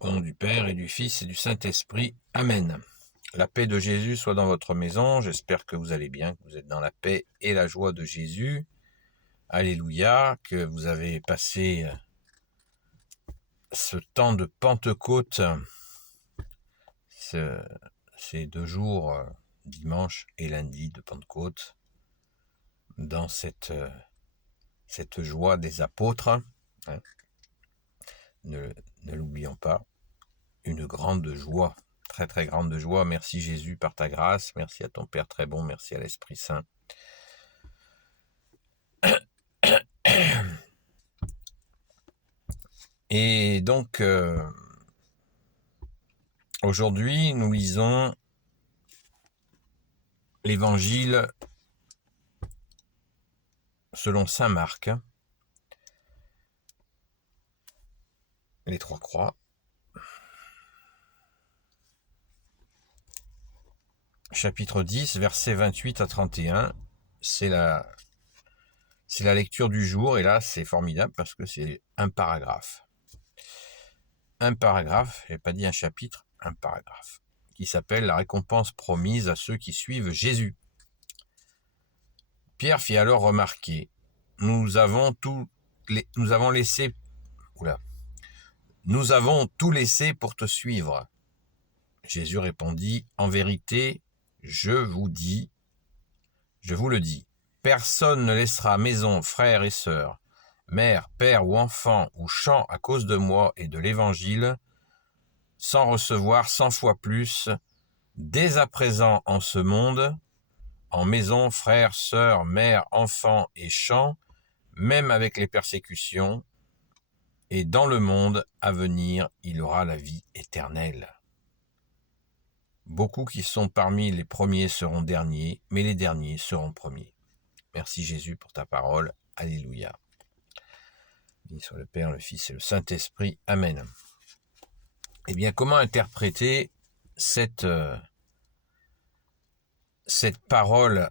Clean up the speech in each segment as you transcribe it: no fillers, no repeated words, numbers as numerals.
Au nom du Père et du Fils et du Saint-Esprit. Amen. La paix de Jésus soit dans votre maison. J'espère que vous allez bien, que vous êtes dans la paix et la joie de Jésus. Alléluia, que vous avez passé ce temps de Pentecôte, ces 2 jours, dimanche et lundi de Pentecôte, dans cette joie des apôtres. Ne l'oublions pas, une grande joie, très très grande joie. Merci Jésus par ta grâce, merci à ton Père très bon, merci à l'Esprit Saint. Et donc, aujourd'hui, nous lisons l'Évangile selon saint Marc, les 3 croix, chapitre 10, versets 28 à 31. C'est la lecture du jour, et là, c'est formidable parce que c'est un paragraphe. Un paragraphe, je n'ai pas dit un chapitre, un paragraphe, qui s'appelle « La récompense promise à ceux qui suivent Jésus ». Pierre fit alors remarquer, nous avons tout laissé pour te suivre. Jésus répondit, en vérité, je vous le dis, personne ne laissera maison, frères et sœurs, mère, père ou enfant ou champ à cause de moi et de l'Évangile, sans recevoir 100 fois plus, dès à présent en ce monde, en maison, frères, sœurs, mère, enfants et champs, même avec les persécutions, et dans le monde à venir, il aura la vie éternelle. Beaucoup qui sont parmi les premiers seront derniers, mais les derniers seront premiers. Merci Jésus pour ta parole. Alléluia. Béni soit le Père, le Fils et le Saint-Esprit. Amen. Eh bien, comment interpréter cette parole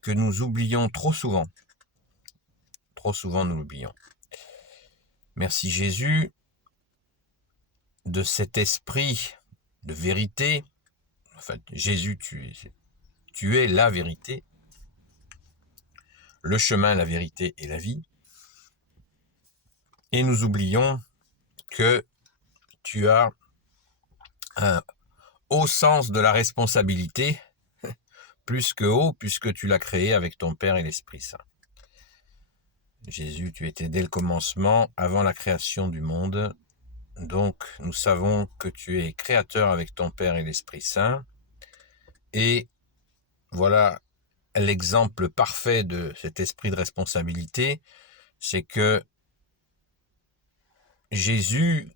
que nous oublions trop souvent? Trop souvent, nous l'oublions. Merci Jésus de cet esprit de vérité. Enfin, Jésus, tu es la vérité, le chemin, la vérité et la vie. Et nous oublions que tu as un haut sens de la responsabilité, plus que haut, puisque tu l'as créé avec ton Père et l'Esprit Saint. Jésus, tu étais dès le commencement, avant la création du monde. Donc, nous savons que tu es créateur avec ton Père et l'Esprit Saint. Et voilà l'exemple parfait de cet esprit de responsabilité, c'est que Jésus,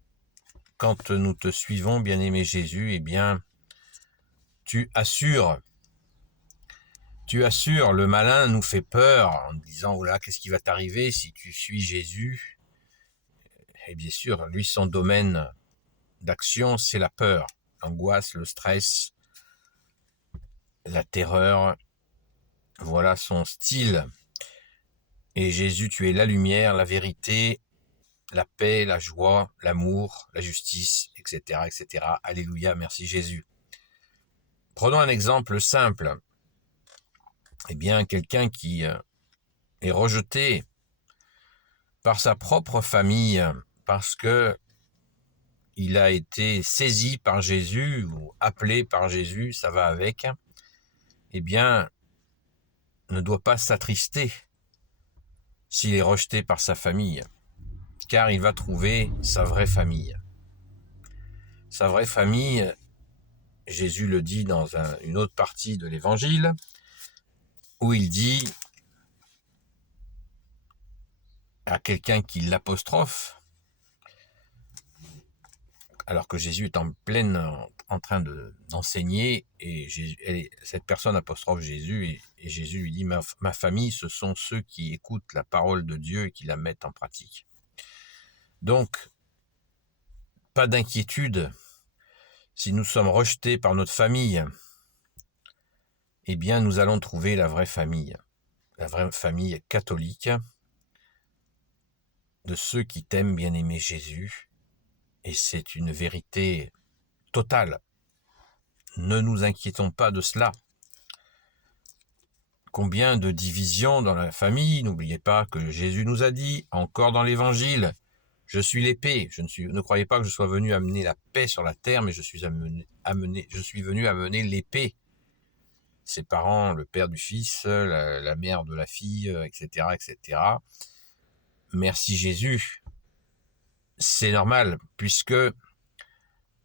quand nous te suivons, bien-aimé Jésus, eh bien, tu assures, le malin nous fait peur en disant, oh là, qu'est-ce qui va t'arriver si tu suis Jésus? Et bien sûr, lui, son domaine d'action, c'est la peur, l'angoisse, le stress, la terreur. Voilà son style. Et Jésus, tu es la lumière, la vérité, la paix, la joie, l'amour, la justice, etc., etc. Alléluia, merci Jésus. Prenons un exemple simple. Eh bien, quelqu'un qui est rejeté par sa propre famille parce que il a été saisi par Jésus ou appelé par Jésus, ça va avec, eh bien, ne doit pas s'attrister s'il est rejeté par sa famille, car il va trouver sa vraie famille. Sa vraie famille, Jésus le dit dans une autre partie de l'Évangile, où il dit à quelqu'un qui l'apostrophe, alors que Jésus est en train d'enseigner, et cette personne apostrophe Jésus, et Jésus lui dit, ma famille, ce sont ceux qui écoutent la parole de Dieu et qui la mettent en pratique. Donc, pas d'inquiétude, si nous sommes rejetés par notre famille, eh bien, nous allons trouver la vraie famille catholique, de ceux qui t'aiment, bien-aimé Jésus, Et c'est une vérité totale. Ne nous inquiétons pas de cela. Combien de divisions dans la famille? N'oubliez pas que Jésus nous a dit, encore dans l'Évangile, je suis l'épée. Ne croyez pas que je sois venu amener la paix sur la terre, mais je suis venu amener l'épée. Ses parents, le père du fils, la mère de la fille, etc., etc. Merci Jésus. C'est normal, puisque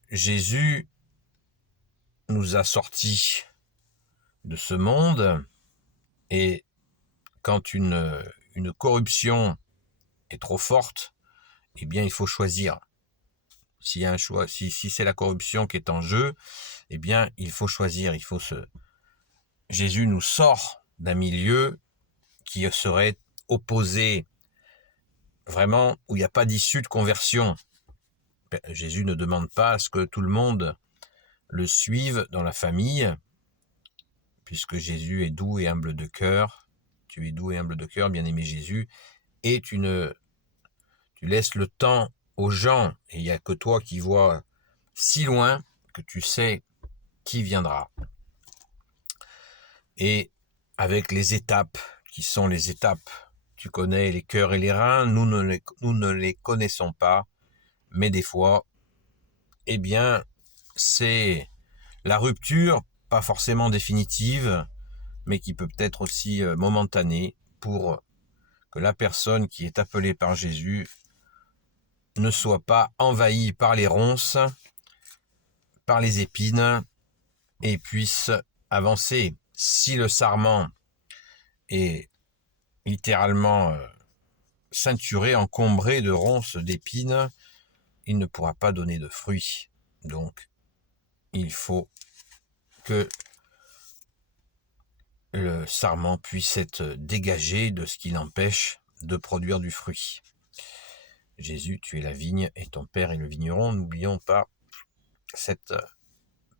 Jésus nous a sortis de ce monde, et quand une corruption est trop forte, eh bien il faut choisir. S'il y a un choix, si c'est la corruption qui est en jeu, eh bien il faut choisir. Jésus nous sort d'un milieu qui serait opposé, vraiment, où il n'y a pas d'issue de conversion. Jésus ne demande pas à ce que tout le monde le suive dans la famille, puisque Jésus est doux et humble de cœur. Tu es doux et humble de cœur, bien-aimé Jésus, et tu laisses le temps aux gens, et il n'y a que toi qui vois si loin que tu sais qui viendra. Et avec les étapes, qui sont les étapes, tu connais les cœurs et les reins, nous ne les connaissons pas, mais des fois, eh bien, c'est la rupture, pas forcément définitive, mais qui peut être aussi momentanée, pour que la personne qui est appelée par Jésus ne soit pas envahie par les ronces, par les épines, et puisse avancer. Si le sarment est littéralement ceinturé, encombré de ronces, d'épines, il ne pourra pas donner de fruits. Donc, il faut que le sarment puisse être dégagé de ce qui l'empêche de produire du fruit. Jésus, tu es la vigne et ton Père est le vigneron. N'oublions pas cette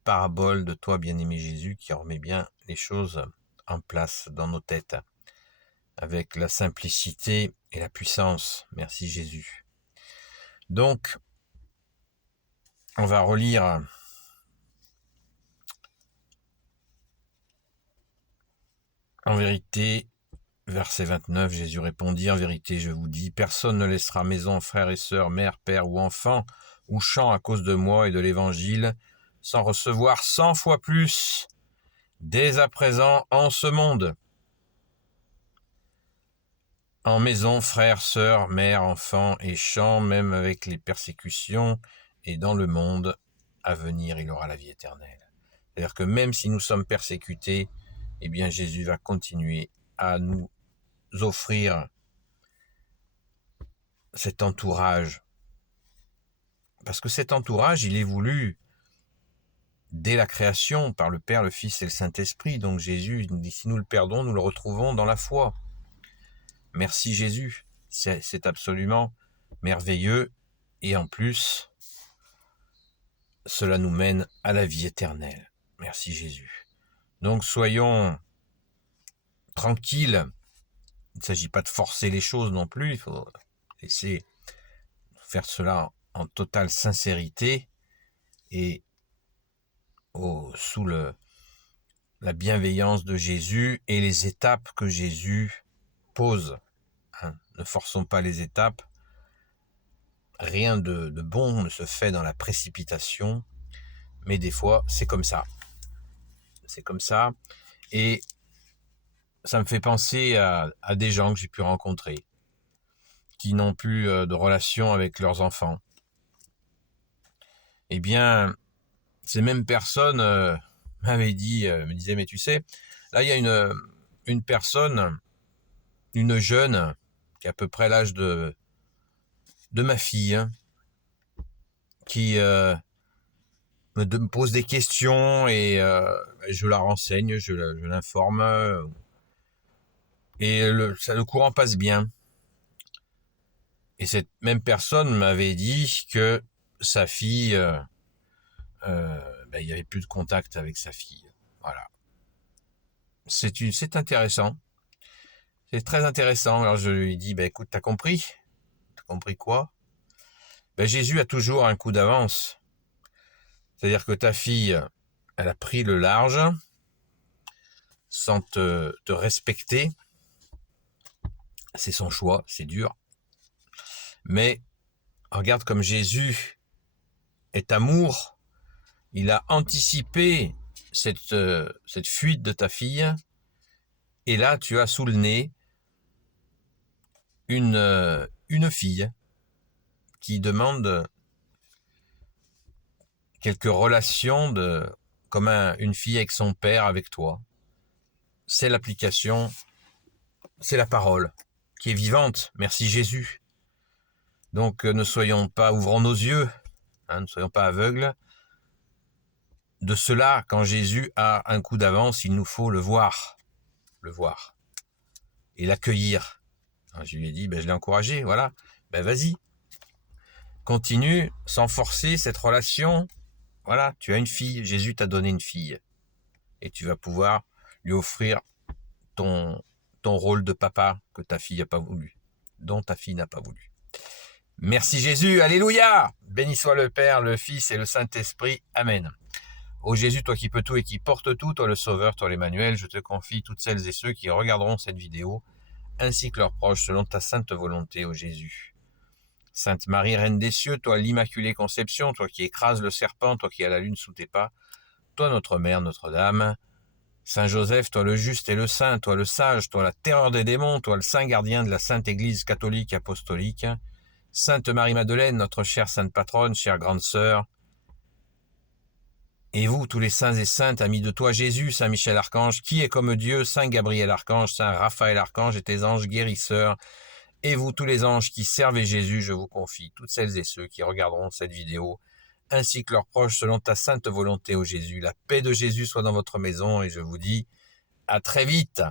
parabole de toi, bien-aimé Jésus, qui remet bien les choses en place dans nos têtes, avec la simplicité et la puissance. Merci Jésus. Donc, on va relire en vérité, verset 29, Jésus répondit, en vérité je vous dis, personne ne laissera maison, frères et sœurs, mère, père ou enfants, ou champs à cause de moi et de l'évangile, sans recevoir 100 fois plus dès à présent en ce monde. En maison, frères, sœurs, mères, enfants et champs, même avec les persécutions, et dans le monde à venir, il aura la vie éternelle. C'est-à-dire que même si nous sommes persécutés, eh bien Jésus va continuer à nous offrir cet entourage. Parce que cet entourage, il est voulu dès la création par le Père, le Fils et le Saint-Esprit. Donc Jésus nous dit, si nous le perdons, nous le retrouvons dans la foi. Merci Jésus, c'est absolument merveilleux. Et en plus, cela nous mène à la vie éternelle. Merci Jésus. Donc soyons tranquilles. Il ne s'agit pas de forcer les choses non plus. Il faut laisser faire cela en totale sincérité et sous la bienveillance de Jésus et les étapes que Jésus pose. Ne forçons pas les étapes. Rien de bon ne se fait dans la précipitation, mais des fois, c'est comme ça. C'est comme ça. Et ça me fait penser à des gens que j'ai pu rencontrer qui n'ont plus de relation avec leurs enfants. Eh bien, ces mêmes personnes me disaient, mais tu sais, là, il y a une personne, une jeune, qui a à peu près l'âge de ma fille, qui me pose des questions et je la renseigne, je l'informe, et le courant passe bien. Et cette même personne m'avait dit que sa fille, il n'y avait plus de contact avec sa fille. Voilà. C'est intéressant. C'est très intéressant. Alors je lui dis, écoute, t'as compris? T'as compris quoi? Ben, Jésus a toujours un coup d'avance. C'est-à-dire que ta fille, elle a pris le large sans te respecter. C'est son choix, c'est dur. Mais regarde comme Jésus est amour. Il a anticipé cette fuite de ta fille. Et là, tu as sous le nez une fille qui demande quelques relations comme une fille avec son père, avec toi. C'est l'application, c'est la parole qui est vivante. Merci Jésus. Donc ne soyons pas, ouvrons nos yeux, ne soyons pas aveugles. De cela, quand Jésus a un coup d'avance, il nous faut le voir et l'accueillir. Alors, je lui ai dit, je l'ai encouragé, voilà, vas-y, continue sans forcer cette relation. Voilà, tu as une fille, Jésus t'a donné une fille et tu vas pouvoir lui offrir ton rôle de papa que ta fille n'a pas voulu, dont ta fille n'a pas voulu. Merci Jésus, alléluia! Béni soit le Père, le Fils et le Saint-Esprit, amen. Ô Jésus, toi qui peux tout et qui porte tout, toi le Sauveur, toi l'Emmanuel, je te confie toutes celles et ceux qui regarderont cette vidéo, ainsi que leurs proches, selon ta sainte volonté, ô Jésus. Sainte Marie, Reine des cieux, toi l'Immaculée Conception, toi qui écrases le serpent, toi qui as la lune sous tes pas, toi notre Mère, Notre-Dame, Saint Joseph, toi le juste et le saint, toi le sage, toi la terreur des démons, toi le saint gardien de la Sainte Église catholique apostolique, Sainte Marie-Madeleine, notre chère sainte patronne, chère grande sœur, et vous, tous les saints et saintes, amis de toi Jésus, Saint Michel Archange, qui est comme Dieu, Saint Gabriel Archange, Saint Raphaël Archange et tes anges guérisseurs, et vous, tous les anges qui servez Jésus, je vous confie, toutes celles et ceux qui regarderont cette vidéo, ainsi que leurs proches, selon ta sainte volonté, ô Jésus. La paix de Jésus soit dans votre maison, et je vous dis à très vite.